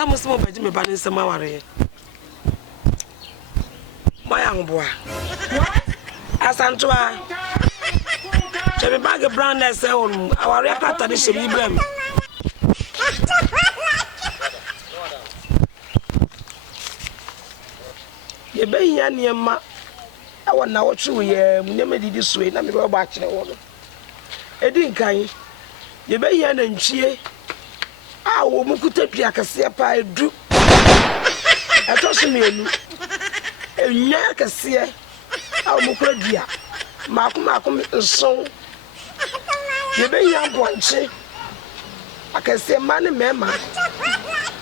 some small bed me ban some aware. My young boy. Asantua. Chebe bag of brand as our record is a problem. Ye be yan yama. I want now true ye never did this way, na me go back to the water. Edin kan ye be yan nchie a wo mukuta pia kase pa edu. Atoso melu. Enya kase a wo mukura dia. Makum nson. Ye be yan bonche. Akase man mema.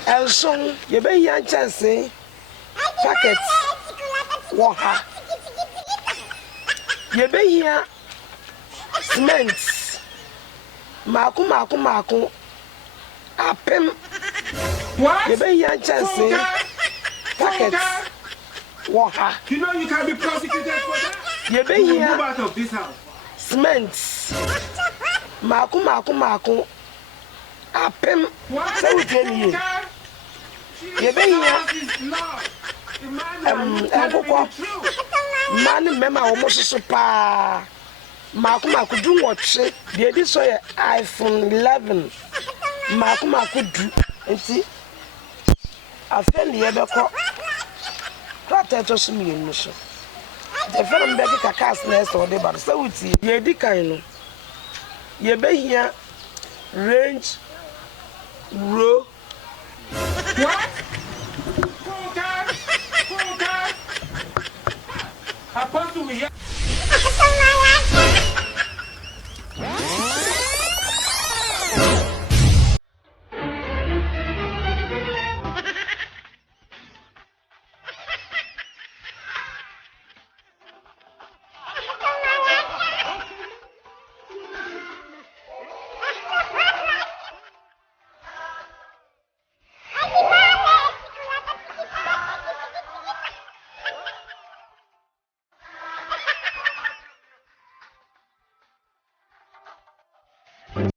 Enson ye be yan chance packet waha. Ye be yan cement. Makum apem. What? You be yan chance packet waha. You know you can be prosecuted for that. You be Move yan out of this house. cement. Makum apem. What? So we tell you. You be yan man mema almost so pa. Makum do watch the this so iPhone 11. Makum do enti afendi yebeko kwata to so mi enu so the film be ka cast next or dey but so wuti ye di kan no ye be hia range row What? Apostle, we